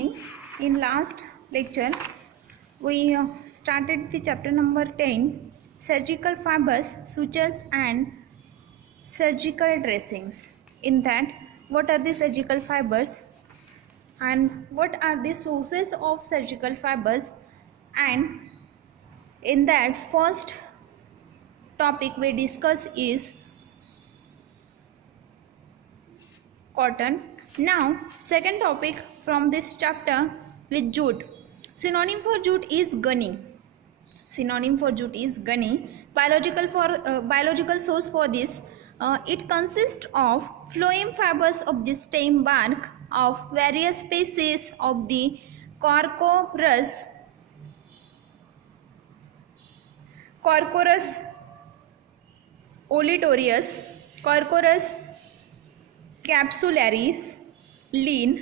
morning. In last lecture we started the chapter number 10, surgical fibers, sutures and surgical dressings. In that, what are the surgical fibers and what are the sources of surgical fibers, and in that first topic we discuss is cotton. Now second topic from this chapter is jute. Synonym for jute is gunny. Synonym for jute is gunny. Biological source for this, it consists of phloem fibers of the stem bark of various species of the Quercus oletorius, Quercus capsularis, Linn,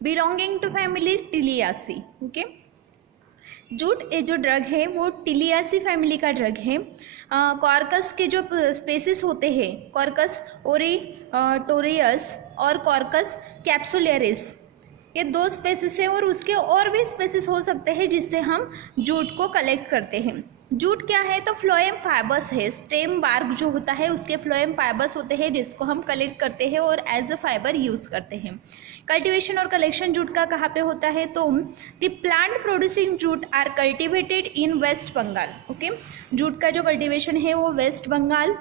belonging to family Tiliaceae. Okay, jute ये जो drug है वो टिलियासी family का drug है. कॉर्कस के जो spaces होते हैं, कॉर्कस ओलिटोरियस और कॉर्कस कैप्सुलरिस, ये दो स्पेसिस है और उसके और भी स्पेसिस हो सकते हैं जिससे हम जूट को कलेक्ट करते हैं. जूट क्या है तो फ्लोएम फाइबर्स है. स्टेम बार्क जो होता है उसके फ्लोएम फाइबर्स होते हैं जिसको हम कलेक्ट करते हैं और एज अ फाइबर यूज़ करते हैं. कल्टीवेशन और कलेक्शन जूट का कहाँ पे होता है तो the plant producing jute are cultivated in West Bengal. Okay, jute का जो कल्टीवेशन है वो वेस्ट बंगाल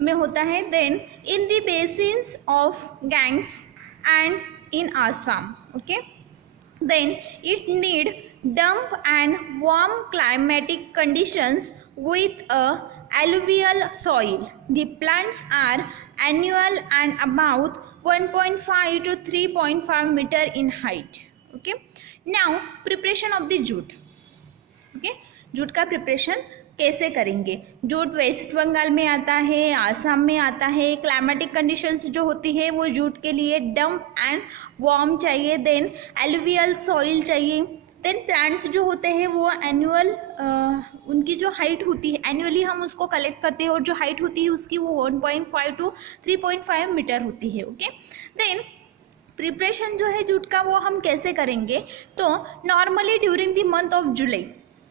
में होता है. Then in the basins of Ganges and in Assam. Okay, then it need damp and warm climatic conditions with a alluvial soil. The plants are annual and about 1.5 to 3.5 meter in height. Okay, now preparation of the jute. Okay, jute का preparation कैसे करेंगे. Jute waste Bengal में आता है, आसाम में आता है. Climatic conditions जो होती है वो जूट के लिए डम्प एंड वार्म चाहिए. देन एलुवियल सॉइल चाहिए. देन प्लांट्स जो होते हैं वो एनुअल, उनकी जो हाइट होती है एनुअली हम उसको कलेक्ट करते हैं और जो हाइट होती है उसकी वो 1.5 टू 3.5 मीटर होती है. ओके, देन प्रिपरेशन जो है जूट का वो हम कैसे करेंगे तो normally during the month of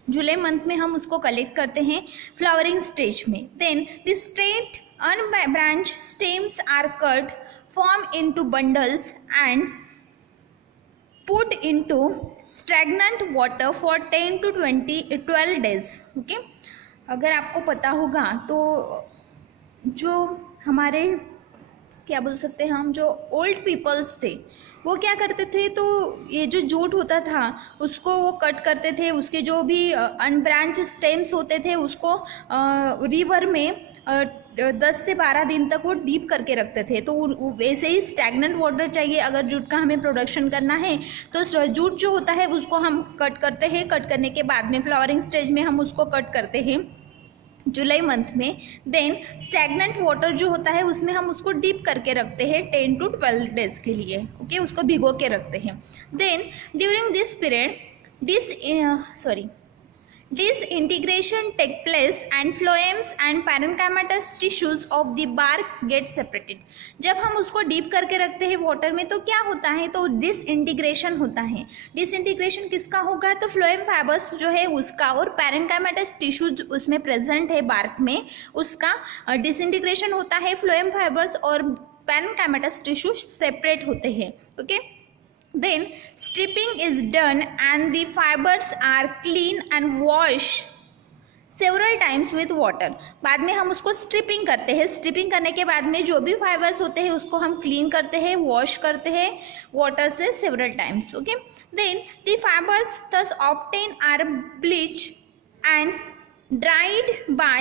July month में हम उसको कलेक्ट करते हैं फ्लावरिंग स्टेज में. Then the straight unbranch stems are cut, form into bundles and put into stagnant water for 10 to 12 days. Okay, अगर आपको पता होगा तो जो हमारे क्या बोल सकते हैं हम, जो ओल्ड पीपल्स थे वो क्या करते थे तो ये जो जूट होता था उसको वो कट करते थे. उसके जो भी अनब्रांच स्टेम्स होते थे उसको रिवर में 10 से 12 दिन तक वो डीप करके रखते थे. तो वैसे ही स्टैग्नेंट वाटर चाहिए अगर जूट का हमें प्रोडक्शन करना है. तो जूट जो होता है उसको हम कट करते हैं. कट करने के बाद में फ्लावरिंग स्टेज में हम उसको कट करते हैं जुलाई मंथ में. देन स्टैग्नेंट वाटर जो होता है उसमें हम उसको डीप करके रखते हैं 10 to 12 days के लिए. ओके, उसको भिगो के रखते हैं. Then during this period disintegration take place and phloems and parenchymatous tissues of the bark get separated. जब हम उसको डीप करके रखते हैं वाटर में तो क्या होता है तो डिसइंटीग्रेशन होता है. डिसइंटीग्रेशन किसका होगा तो फ्लोएम फाइबर्स जो है उसका और पैरेंकाइमेटस टिश्यूज उसमें प्रेजेंट है बार्क में, उसका डिसइंटीग्रेशन होता है. फ्लोएम फाइबर्स और पैरेंकाइमेटस टिश्यूज सेपरेट होते हैं. Okay, then stripping is done and the fibers are clean and washed several times with water. बाद में हम उसको स्ट्रिपिंग करते हैं. स्ट्रिपिंग करने के बाद में जो भी फाइबर्स होते हैं उसको हम क्लीन करते हैं, वॉश करते हैं वाटर से several times. Okay, then the fibres thus obtained are bleached and dried by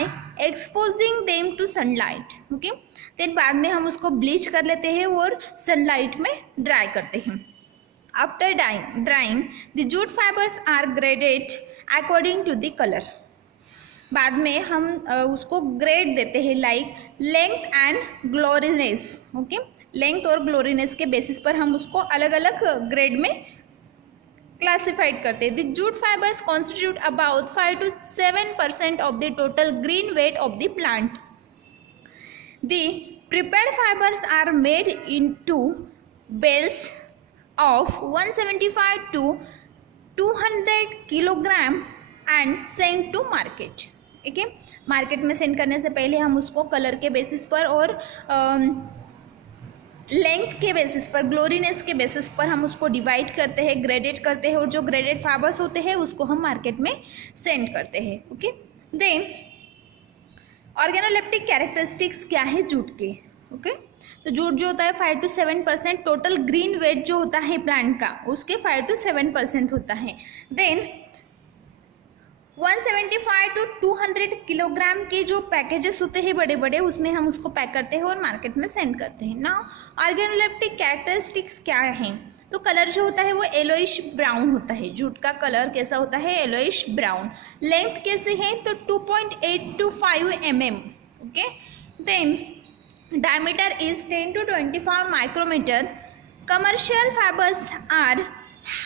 exposing them to sunlight. Okay, देन बाद में हम उसको ब्लीच कर लेते हैं और सनलाइट में ड्राई करते हैं. After drying, the jute fibers are graded according to the color. बाद में हम उसको ग्रेड देते हैं like length and glossiness. Okay, length और ग्लोरीनेस के बेसिस पर हम उसको अलग अलग ग्रेड में क्लासिफाइड करते हैं. The jute fibres constitute about 5 to 7% of the total green weight of the plant. The prepared fibers are made into bales of 175 to 200 kilogram and send to market. ठीक है, मार्केट में send करने से पहले हम उसको कलर के basis पर और लेंथ के बेसिस पर, ग्लोरीनेस के बेसिस पर हम उसको डिवाइड करते हैं, ग्रेडेड करते हैं, और जो ग्रेडेड फाइबर्स होते हैं उसको हम मार्केट में सेंड करते हैं। ओके, देन ऑर्गेनोलेप्टिक कैरेक्टरिस्टिक्स क्या है जूट के। ओके, तो जूट जो होता है 5 to 7% टोटल ग्रीन वेट जो होता है प्लांट का, उसके 5 to 7% होता है। देन 175 to 200 किलोग्राम के जो पैकेजेस होते हैं बड़े बड़े, उसमें हम उसको पैक करते हैं और मार्केट में सेंड करते हैं। ना ऑर्गेनोलेप्टिक कैरेक्टरिस्टिक्स क्या हैं, तो कलर जो होता है वो येलोइश ब्राउन होता है। जूट का कलर कैसा होता है, येलोइश ब्राउन। लेंथ कैसे है, तो 2.8 to 5 mm। Okay, then diameter is 10 to 25 micrometer. Commercial fibers are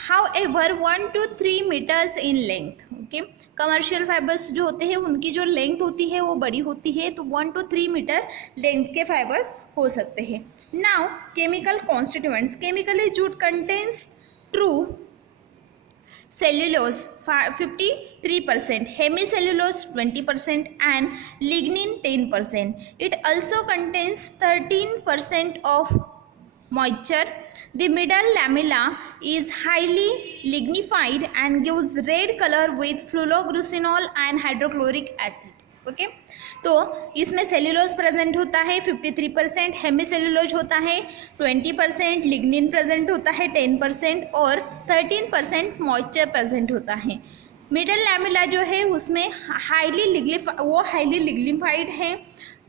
however 1 to 3 meters in length. Okay, commercial fibres जो होते हैं उनकी जो लेंथ होती है वो बड़ी होती है, तो 1 to 3 मीटर लेंथ के फाइबर्स हो सकते हैं। Now chemical constituents. Chemically jute contains true cellulose 53%, hemicellulose 20% and lignin 10%. It also contains 13% of moisture. The middle lamella is highly lignified and gives red color with fluoroglycinol and hydrochloric acid. Okay, तो इसमें cellulose present होता है 53%, hemicellulose होता है 20%, lignin present होता है 10% और 13% moisture present होता है। मिडल लैमेला जो है उसमें हाईली लिग्निफाइड है,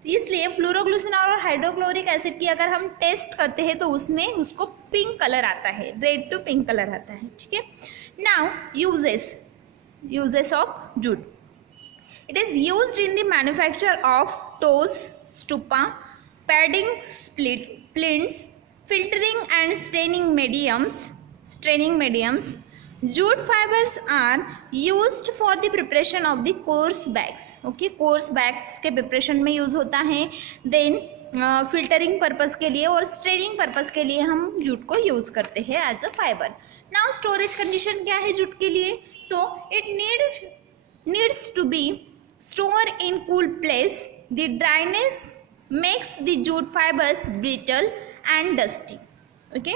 इसलिए फ्लोरोग्लिसरॉल और हाइड्रोक्लोरिक एसिड की अगर हम टेस्ट करते हैं तो उसमें उसको पिंक कलर आता है, रेड टू पिंक कलर आता है। ठीक है, now uses of jute. It is used in the manufacture of toes, stupa, padding, plinths, filtering and staining mediums. Jute fibers are used for the preparation of the coarse bags. Okay, coarse bags के preparation में use होता है। Then filtering purpose के लिए और staining purpose के लिए हम जूट को use करते हैं as a fiber. Now storage condition क्या है जूट के लिए, तो it needs to be stored in cool place. The dryness makes the jute fibers brittle and dusty. Okay,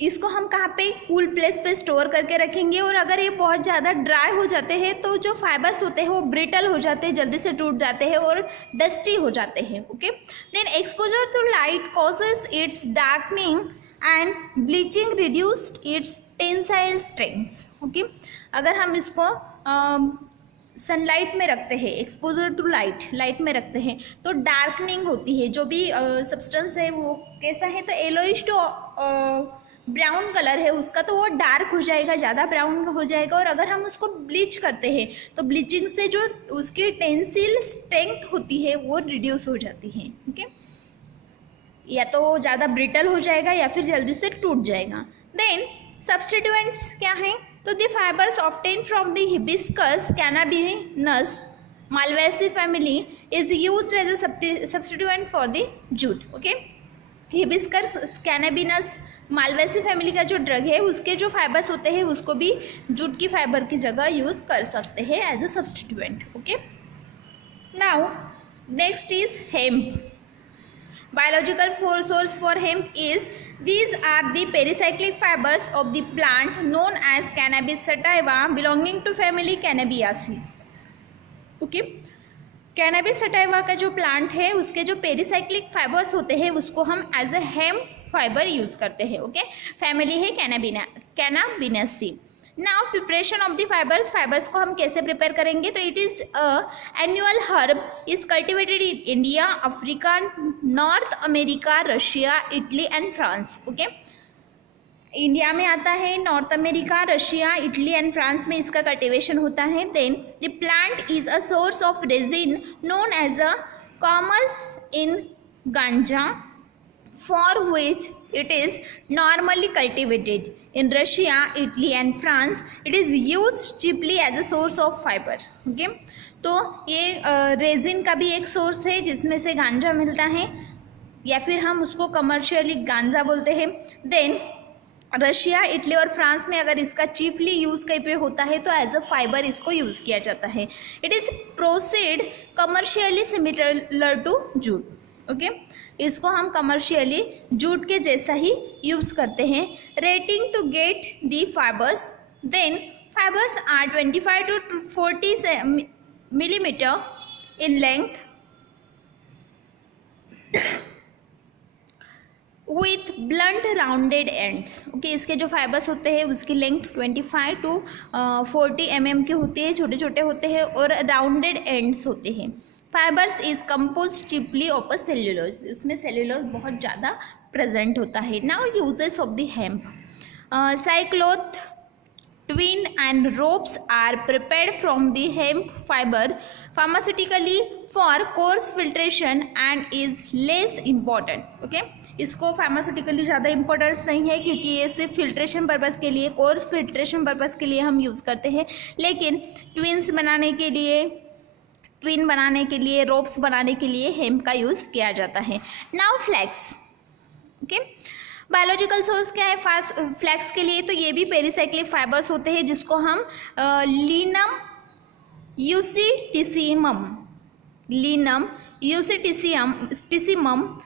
इसको हम कहाँ पे, कूल प्लेस पे स्टोर करके रखेंगे, और अगर ये बहुत ज़्यादा ड्राई हो जाते हैं तो जो फाइबर्स होते हैं वो ब्रिटल हो जाते हैं, जल्दी से टूट जाते हैं और डस्टी हो जाते हैं। Okay, then exposure to light causes its darkening and bleaching reduced its tensile strength. Okay, अगर हम इसको सनलाइट में रखते हैं, एक्सपोजर टू लाइट में रखते हैं, तो डार्कनिंग होती है, जो भी सब्सटेंस है वो कैसा है, तो येलोइश टू ब्राउन कलर है उसका, तो वो डार्क हो जाएगा, ज़्यादा ब्राउन हो जाएगा। और अगर हम उसको ब्लीच करते हैं तो ब्लीचिंग से जो उसकी टेंसिल स्ट्रेंथ होती है वो रिड्यूस हो जाती है। ओके, या तो ज़्यादा ब्रिटल हो जाएगा या फिर जल्दी से टूट जाएगा। देन सब्स्टिट्यूएंट्स क्या हैं, तो the fibres obtain from the Hibiscus cannabinus Malvaceae family is used as a substituent for the jute. Okay, Hibiscus cannabinus Malvaceae family का जो ड्रग है उसके जो फाइबर्स होते हैं उसको भी जूट की फाइबर की जगह यूज़ कर सकते हैं as a substituent. Okay, now next is hemp. Biological source for hemp is, these are the pericyclic fibers of the plant known as Cannabis sativa belonging to family Cannabiaceae. Okay, Cannabis sativa का जो plant है उसके जो pericyclic fibres होते हैं उसको हम as a hemp fibre use करते हैं। ओके, फैमिली है Cannabinaceae. Now preparation of the fibres को हम कैसे प्रिपेयर करेंगे, तो it is annual herb, is cultivated in India, Africa, North America, Russia, Italy and France. Okay, India में आता है, North America, Russia, Italy and France में इसका कल्टिवेशन होता है। Then the plant is a source of resin known as a commerce इन गांजा, for which it is normally cultivated. In Russia, Italy and France, it is used cheaply as a source of fiber. Okay, तो ये resin का भी एक source है जिसमें से गांजा मिलता है, या फिर हम उसको कमर्शियली गांजा बोलते हैं। देन रशिया, इटली और फ्रांस में अगर इसका चीफली यूज़ कहीं पे होता है तो एज अ फाइबर इसको यूज़ किया जाता है। It is proceed commercially similar to jute. Okay, इसको हम कमर्शियली जूट के जैसा ही यूज़ करते हैं। Retting to get the fibres, then fibres are 25 to 40 millimeter in length with blunt rounded ends. Okay, इसके जो फाइबर्स होते हैं उसकी लेंथ 25 to 40 mm की होती है, छोटे छोटे होते हैं और राउंडेड एंड्स होते हैं। Fibres is composed chiefly of cellulose, उसमें सेल्यूलोज बहुत ज़्यादा प्रेजेंट होता है। Now uses of the hemp, sackcloth, twine and ropes are prepared from the hemp fiber pharmaceutically for coarse filtration and is less important। Okay, इसको pharmaceutically ज़्यादा importance नहीं है क्योंकि ये सिर्फ फिल्ट्रेशन पर्पज़ के लिए, कोर्स फिल्ट्रेशन पर्पज़ के लिए हम यूज़ करते हैं। लेकिन ट्विन बनाने के लिए, रोप्स बनाने के लिए हेम्प का यूज़ किया जाता है। Now flax. Okay, biological source क्या है फ्लैक्स के लिए? तो ये भी पेरीसाइक्लिक फाइबर्स होते हैं जिसको हम लीनम यूसिटिसिमम, लीनम यूसिटिसिमम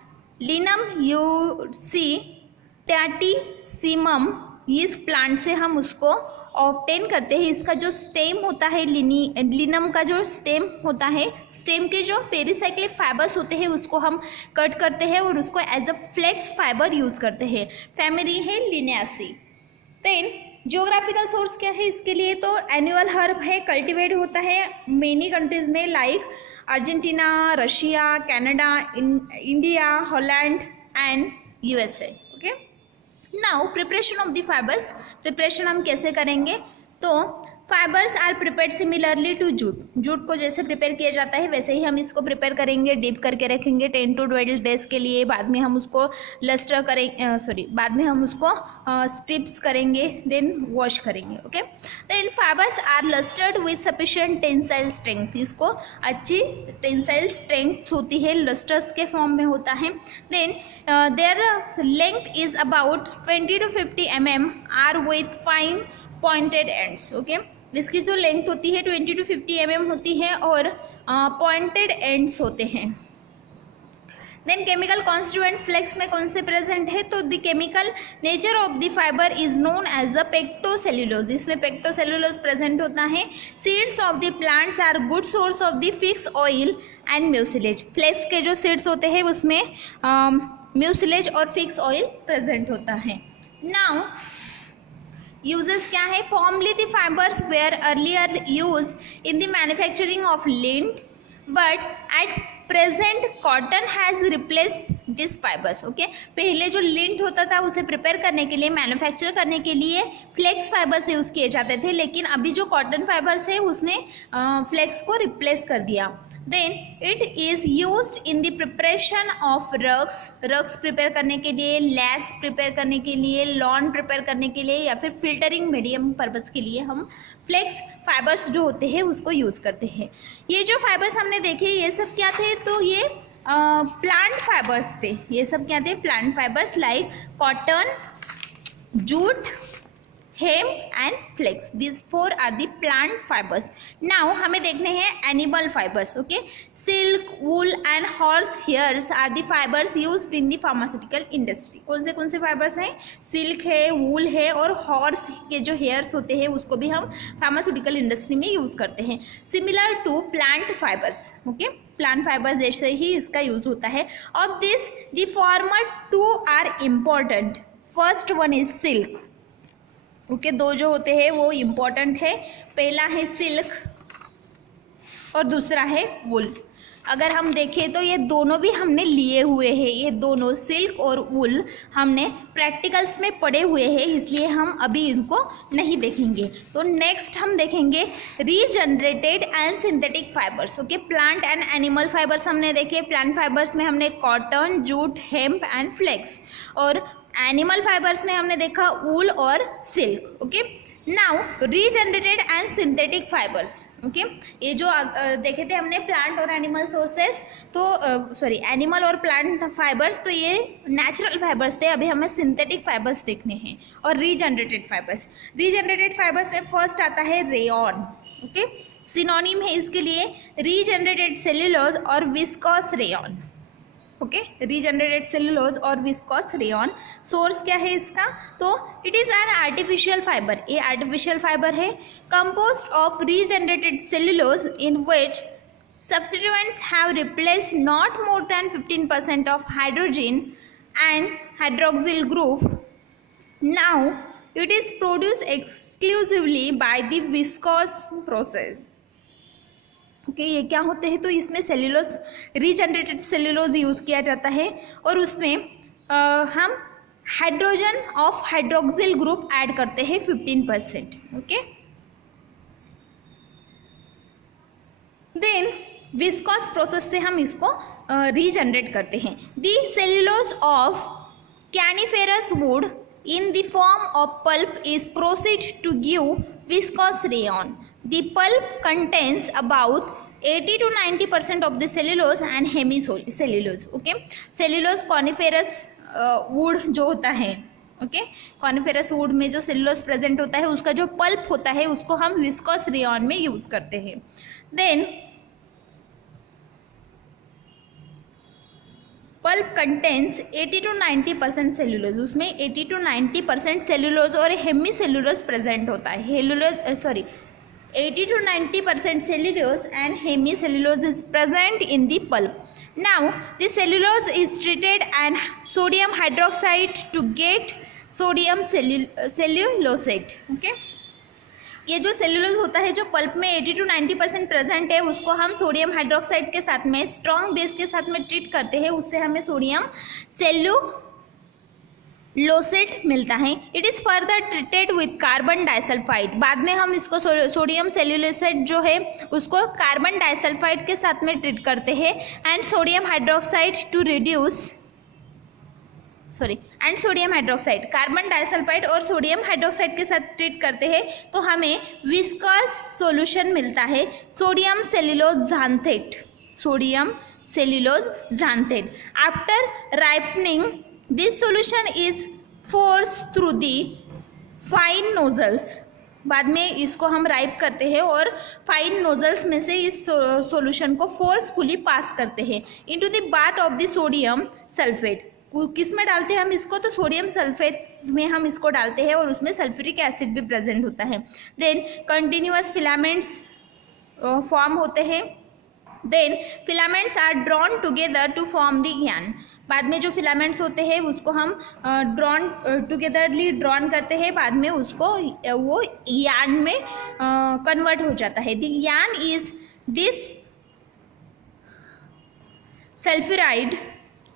इस प्लांट से हम उसको ऑब्टेन करते हैं। इसका जो स्टेम होता है, लिनम का जो स्टेम होता है, स्टेम के जो पेरीसाइक्लिक फाइबर्स होते हैं उसको हम कट करते हैं और उसको as a flax fibre use करते हैं। फैमिली है लिनेसी। देन जियोग्राफिकल सोर्स क्या है इसके लिए? तो एनुअल हर्ब है, कल्टिवेट होता है मेनी कंट्रीज़ में like Argentina, Russia, Canada, India, Holland and USA। Okay, now preparation of the fibres, preparation हम कैसे करेंगे? तो fibres are prepared similarly to jute, jute को जैसे प्रिपेयर किया जाता है वैसे ही हम इसको प्रिपेयर करेंगे, डीप करके रखेंगे 10 to 12 डेज के लिए। बाद में हम उसको लस्टर करेंगे, बाद में हम उसको स्ट्रिप्स करेंगे, देन वॉश करेंगे। Okay, then fibres are lustred with sufficient tensile strength, इसको अच्छी टेंसाइल स्ट्रेंथ होती है, लस्टर्स के फॉर्म में होता है। Then their length is about 20 to 50 mm are with fine pointed ends. Okay, इसकी जो लेंथ होती है 20 to 50 mm होती है और पॉइंटेड एंड्स होते हैं। देन केमिकल कॉन्स्टिट्यूएंट्स फ्लेक्स में कौन से प्रेजेंट है? तो the chemical nature of the fibre is known as a pectocellulose, इसमें पेक्टोसेल्यूलोज प्रेजेंट होता है। Seeds of the plants are good source of the fix oil and mucilage, flax के जो सीड्स होते हैं उसमें म्यूसिलेज और फिक्स ऑयल प्रेजेंट होता है। नाउ यूजेस क्या है? Formerly the fibres were earlier use in the manufacturing of lint but at present cotton has replace this fibres. Okay, पहले जो लिंट होता था उसे प्रिपेयर करने के लिए, मैन्युफैक्चर करने के लिए फ्लेक्स फाइबर्स यूज़ किए जाते थे, लेकिन अभी जो कॉटन फाइबर्स है उसने फ्लेक्स को रिप्लेस कर दिया। Then it is used in the preparation of rugs, rugs prepare करने के लिए, लैस प्रिपेयर करने के लिए, लॉन प्रिपेयर करने के लिए या फिर फिल्टरिंग मीडियम पर्पज़ के लिए हम फ्लेक्स फाइबर्स जो होते हैं उसको यूज़ करते हैं। ये जो फाइबर्स हमने देखे ये सब क्या थे? तो ये प्लांट फाइबर्स थे। ये सब क्या थे? Plant fibres like cotton, jute, hemp and flax, this 4 are the plant fibres. Now हमें देखने हैं animal fibres. Okay, silk, wool and horse hairs are the fibres used in the pharmaceutical industry. कौन से फाइबर्स हैं? Silk है, वूल है और horse के जो हेयर्स होते हैं उसको भी हम फार्मास्यूटिकल इंडस्ट्री में यूज़ करते हैं। Similar to plant fibres. Okay, plant fibres जैसे ही इसका यूज़ होता है। Of this the former 2 are important, first one is silk. Okay, 2 जो होते हैं वो इम्पॉर्टेंट है, पहला है सिल्क और दूसरा है वुल। अगर हम देखें तो ये दोनों भी हमने लिए हुए हैं, ये दोनों सिल्क और वुल हमने प्रैक्टिकल्स में पढ़े हुए हैं, इसलिए हम अभी इनको नहीं देखेंगे। तो नेक्स्ट हम देखेंगे regenerated and synthetic fibres. Okay, plant and animal fibres हमने देखे। प्लांट फाइबर्स में हमने cotton, jute, hemp and flax, और एनिमल फाइबर्स में हमने देखा वूल और silk. Okay, now regenerated and synthetic fibres. Okay, ये जो देखे थे हमने प्लांट और एनिमल सोर्सेस, तो सॉरी एनिमल और प्लांट फाइबर्स, तो ये नेचुरल फाइबर्स थे। अभी हमें सिंथेटिक फाइबर्स देखने हैं और रीजनरेटेड फाइबर्स। रीजनरेटेड फाइबर्स में फर्स्ट आता है रेयॉन। ओके, सिनोनिम है इसके लिए रीजनरेटेड सेल्यूलोज और viscose rayon. Okay, regenerated cellulose और विस्कोस रेयॉन। सोर्स क्या है इसका, तो it is an artificial fibre. ये आर्टिफिशियल फाइबर है composed of regenerated cellulose in which substituents have replaced not more than 15% of hydrogen and hydroxyl group. Now it is produced exclusively by the viscose process. Okay, ये क्या होते हैं, तो इसमें cellulose, regenerated cellulose use किया जाता है और उसमें हम hydrogen of hydroxyl group add करते हैं 15%। ओके, देन विस्कोस प्रोसेस से हम इसको रीजनरेट करते हैं। The cellulose of coniferous wood in the form of pulp is proceed to give viscose rayon. The pulp contains about 80 to 90% of the cellulose and hemicellulose. Okay, cellulose coniferous wood जो होता है, okay, coniferous would में जो cellulose present होता है उसका जो pulp होता है उसको हम विस्कोस रेयॉन में यूज करते हैं। Then pulp contains 80 to 90% cellulose, उसमें 80 to 90% सेल्यूलोज और हेमी सेल्यूलोज प्रेजेंट होता है। 80 to 90% cellulose and hemicellulose is present in the pulp. Now the cellulose is treated and sodium hydroxide to get sodium cellulosate. Okay, ये जो cellulose होता है जो pulp में 80 to 90% प्रेजेंट है उसको हम सोडियम हाइड्रोक्साइड के साथ में स्ट्रॉन्ग बेस के साथ में ट्रीट करते हैं, उससे हमें सोडियम सेल्यूलोसेट मिलता है। It is further treated with carbon disulphide. बाद में हम इसको सोडियम सेल्यूलोसेट जो है उसको कार्बन डाइसल्फाइड के साथ में ट्रीट करते हैं and sodium hydroxide to reduce and sodium hydroxide, carbon disulphide और सोडियम हाइड्रोक्साइड के साथ ट्रीट करते हैं तो हमें विस्कस सॉल्यूशन मिलता है sodium cellulose xanthate। After ripening this solution is force through the fine nozzles. बाद में इसको हम राइप करते हैं और फाइन नोजल्स में से इस सॉल्यूशन को फोर्सफुली पास करते हैं into the bath of the sodium sulphate. किस में डालते हैं हम इसको, तो सोडियम सल्फेट में हम इसको डालते हैं और उसमें सल्फ्यूरिक एसिड भी प्रेजेंट होता है। देन कंटिन्यूअस फिलामेंट्स फॉर्म होते हैं। Then filaments are drawn together to form the yarn. बाद में जो फिलामेंट्स होते हैं उसको हम टुगेदरली ड्रॉन करते हैं, बाद में उसको वो यान में कन्वर्ट हो जाता है। The yarn is this sulphurised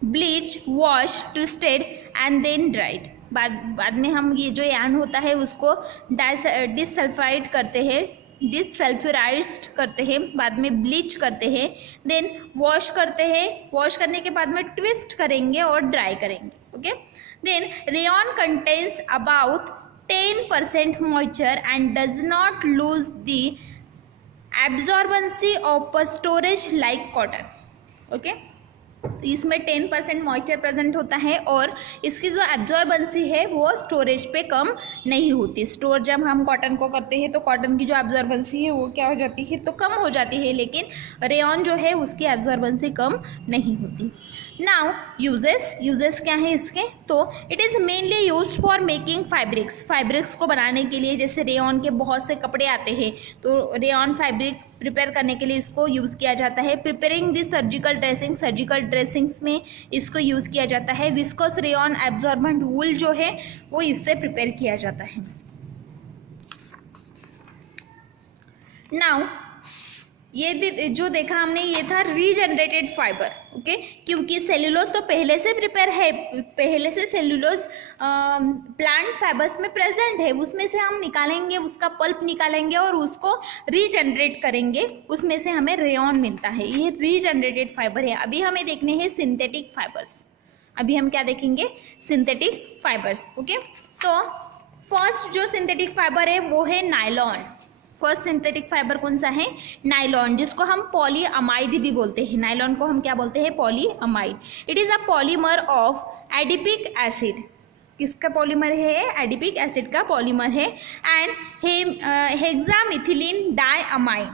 bleach wash to stead and then dried. बाद में हम ये जो यान होता है उसको डिसल्फाइड करते हैं, डिसल्फ्यूराइज्ड करते हैं, बाद में ब्लीच करते हैं, देन वॉश करते हैं। वॉश करने के बाद में ट्विस्ट करेंगे और ड्राई करेंगे। Okay, then rayon contains about 10% moisture and does not lose the absorbency of storage like cotton. Okay, इसमें 10% मॉइस्चर प्रेजेंट होता है और इसकी जो एब्जॉर्बेंसी है वो स्टोरेज पे कम नहीं होती। स्टोर जब हम कॉटन को करते हैं तो कॉटन की जो एब्जॉर्बेंसी है वो क्या हो जाती है, तो कम हो जाती है, लेकिन रेयॉन जो है उसकी एब्जॉर्बेंसी कम नहीं होती। नाउ यूजेस क्या है इसके, तो it is mainly used for making fabrics को बनाने के लिए। जैसे रेयॉन के बहुत से कपड़े आते हैं तो रेयॉन फैब्रिक प्रिपेयर करने के लिए इसको यूज़ किया जाता है। प्रिपेयरिंग दी सर्जिकल ड्रेसिंग्स में इसको यूज़ किया जाता है। विस्कोस रेयॉन एब्जॉर्बेंट वूल जो है वो इससे प्रिपेयर किया जाता है। नाउ ये जो देखा हमने ये था रीजनरेटेड फाइबर। ओके, क्योंकि सेल्यूलोज तो पहले से प्रिपेयर है, पहले से सेल्यूलोज प्लांट फाइबर्स में प्रेजेंट है, उसमें से हम निकालेंगे, उसका पल्प निकालेंगे और उसको रीजनरेट करेंगे, उसमें से हमें रेयॉन मिलता है। ये रीजनरेटेड फाइबर है। अभी हमें देखने हैं सिंथेटिक फाइबर्स। अभी हम क्या देखेंगे, सिंथेटिक फाइबर्स। ओके, तो फर्स्ट जो सिंथेटिक फाइबर है वो है नायलॉन। फर्स्ट सिंथेटिक फाइबर कौन सा है, नायलॉन, जिसको हम पॉलीअमाइड भी बोलते हैं। नायलॉन को हम क्या बोलते हैं, polyamide. It is a polymer of adipic acid. किसका पॉलीमर है, एडिपिक एसिड का पॉलीमर है। And hexamethylene diamine.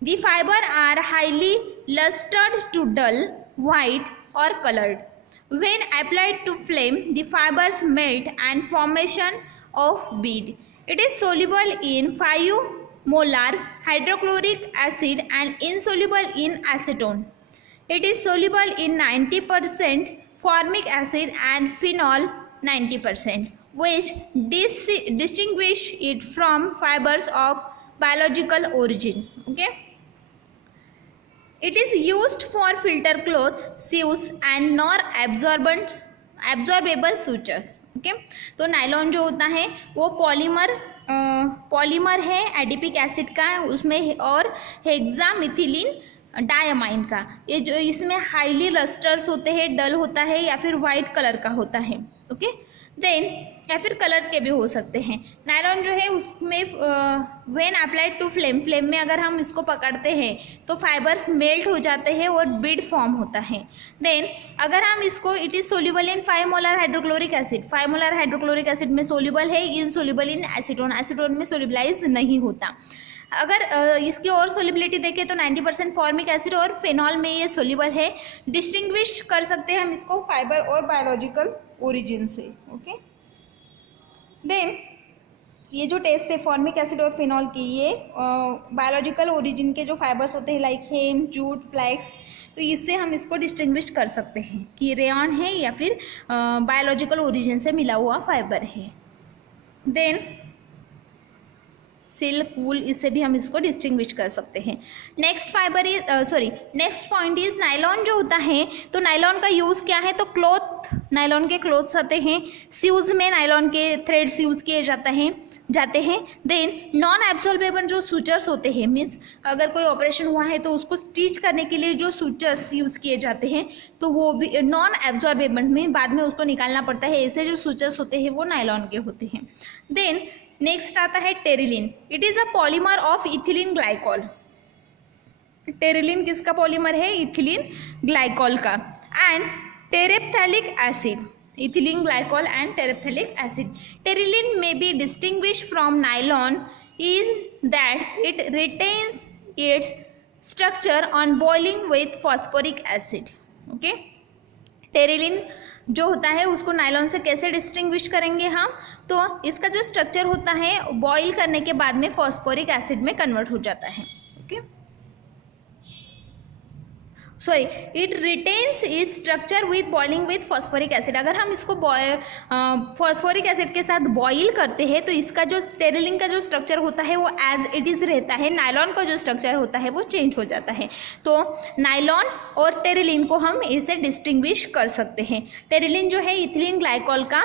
The fibre are highly lustred to dull white or colored. When applied to flame, the fibers melt and formation of bead. It is soluble in 5 molar hydrochloric acid and insoluble in acetone. It is soluble in 90% formic acid and phenol 90%, which distinguish it from fibers of biological origin. Okay. It is used for filter clothes, sieves and non-absorbable sutures. Okay, तो nylon जो होता है वो polymer है adipic acid का, उसमें और हेक्सामिथिलीन diamine का। ये जो इसमें हाईली लस्टर्स होते हैं, डल होता है या फिर वाइट कलर का होता है। ओके, देन या फिर कलर के भी हो सकते हैं। नायलॉन जो है उसमें when applied to flame, flame में अगर हम इसको पकड़ते हैं तो फाइबर्स मेल्ट हो जाते हैं और बीड फॉर्म होता है। देन अगर हम इसको, it is soluble in 5 molar hydrochloric acid. 5 molar hydrochloric acid में सोल्यूबल है, इनसोल्यूबल इन एसीटोन, एसीटोन में सोल्यूबलाइज नहीं होता। अगर इसकी और सोल्यूबिलिटी देखें तो 90% फॉर्मिक एसिड और फेनॉल में ये सोल्यूबल है। डिस्टिंग्विश कर सकते हैं हम इसको फाइबर और बायोलॉजिकल ओरिजिन से। ओके, देन ये जो टेस्ट है फॉर्मिक एसिड और फिनॉल की, ये बायोलॉजिकल ओरिजिन के जो फाइबर्स होते हैं लाइक हेम, जूट, फ्लैक्स, तो इससे हम इसको डिस्टिंग्विश कर सकते हैं कि रेयॉन है या फिर बायोलॉजिकल ओरिजिन से मिला हुआ फाइबर है। देन सिल्क, वूल, इससे भी हम इसको डिस्टिंग्विश कर सकते हैं। Next fibre is next point is nylon जो होता है, तो नायलॉन का यूज़ क्या है, तो क्लॉथ, नायलॉन के क्लॉथ्स आते हैं, सीव्स में नायलॉन के थ्रेड्स यूज़ किए जाते हैं। देन नॉन एब्जॉर्बेबल जो सूचर्स होते हैं, मीन्स अगर कोई ऑपरेशन हुआ है तो उसको स्टिच करने के लिए जो सूचर्स यूज़ किए जाते हैं तो वो भी नॉन एब्जॉर्बेबल में बाद में उसको निकालना पड़ता है। ऐसे जो सूचर्स होते हैं वो नायलॉन के होते हैं। देन नेक्स्ट आता है terylene. It is a polymer of ethylene glycol. Terylene किसका पॉलीमर है, इथिलीन ग्लाइकॉल का। And terephthalic acid, ethylene glycol and terephthalic acid. Terylene may be distinguished from nylon in that it retains its structure on boiling with phosphoric acid. Okay, Terylene जो होता है उसको nylon से कैसे distinguish करेंगे हम, तो इसका जो स्ट्रक्चर होता है बॉईल करने के बाद में फॉस्फोरिक एसिड में कन्वर्ट हो जाता है। Okay, it retains its structure with boiling with phosphoric acid. अगर हम इसको फॉस्फोरिक एसिड के साथ बॉईल करते हैं तो इसका जो टेरिलिन का जो स्ट्रक्चर होता है वो एज इट इज़ रहता है, नायलॉन का जो स्ट्रक्चर होता है वो चेंज हो जाता है। तो नायलॉन और टेरिलिन को हम इसे डिस्टिंग्विश कर सकते हैं। टेरिलिन जो है इथिलीन ग्लाइकॉल का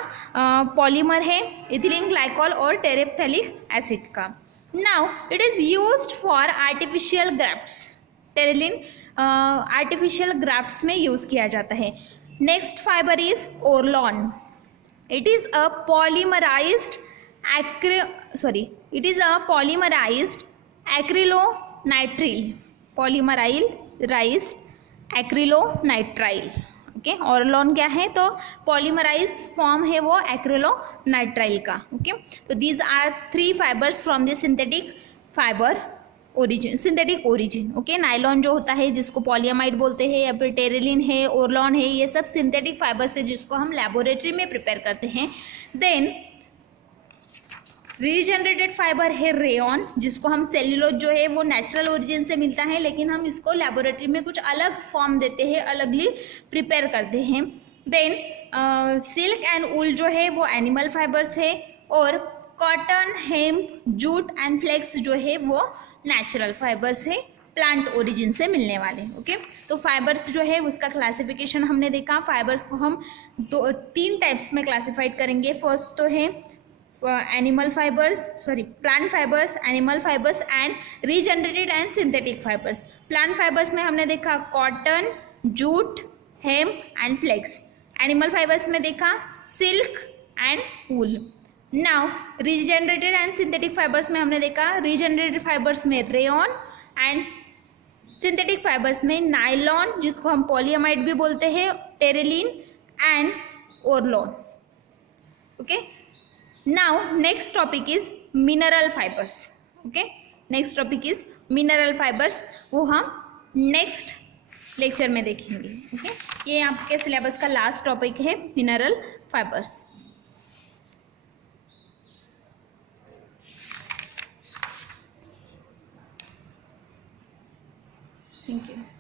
पॉलीमर है, इथिलीन ग्लाइकॉल और टेरेप्थैलिक एसिड का। Now it is used for artificial grafts. Terylene artificial grafts में यूज़ किया जाता है। Next fibre is Orlon. It is a polymerised acrylonitrile, polymerised acrylonitrile. Okay, Orlon क्या है, तो पॉलीमराइज फॉर्म है वो एक्रिलोनाइट्राइल का। ओके, तो these are 3 fibres from the synthetic fibre synthetic origin. Okay, nylon जो होता है जिसको पॉलीअमाइड बोलते हैं, या फिर टेरिलिन है, ओरलॉन है, ये सब सिंथेटिक फाइबर्स है जिसको हम लेबोरेटरी में प्रिपेयर करते हैं। देन रीजनरेटेड फाइबर है रेयॉन, जिसको हम सेल्यूलोज जो है वो नेचुरल ओरिजिन से मिलता है, लेकिन हम इसको लेबोरेटरी में कुछ अलग फॉर्म देते हैं, अलगली प्रिपेयर करते हैं। देन सिल्क एंड वूल जो है वो एनिमल फाइबर्स है, और cotton, hemp, jute and flax जो है वो नेचुरल फाइबर्स है, प्लांट ओरिजिन से मिलने वाले। ओके, तो फाइबर्स जो है उसका क्लासिफिकेशन हमने देखा। फाइबर्स को हम 3 टाइप्स में क्लासिफाइड करेंगे। फर्स्ट तो है plant fibres, animal fibres and regenerated and synthetic fibres. Plant fibres में हमने देखा cotton, jute, hemp and flax. Animal fibres में देखा silk and wool. Now regenerated and synthetic fibres में हमने देखा रीजनरेटेड फाइबर्स में रेयॉन एंड सिंथेटिक फाइबर्स में नायलॉन, जिसको हम पॉलीअमाइड भी बोलते हैं, terylene and Orlon. Okay, now next topic is mineral fibres. Okay, next topic is mineral fibres, वो हम नेक्स्ट लेक्चर में देखेंगे। ओके, ये आपके सिलेबस का लास्ट टॉपिक है मिनरल फाइबर्स। Thank you.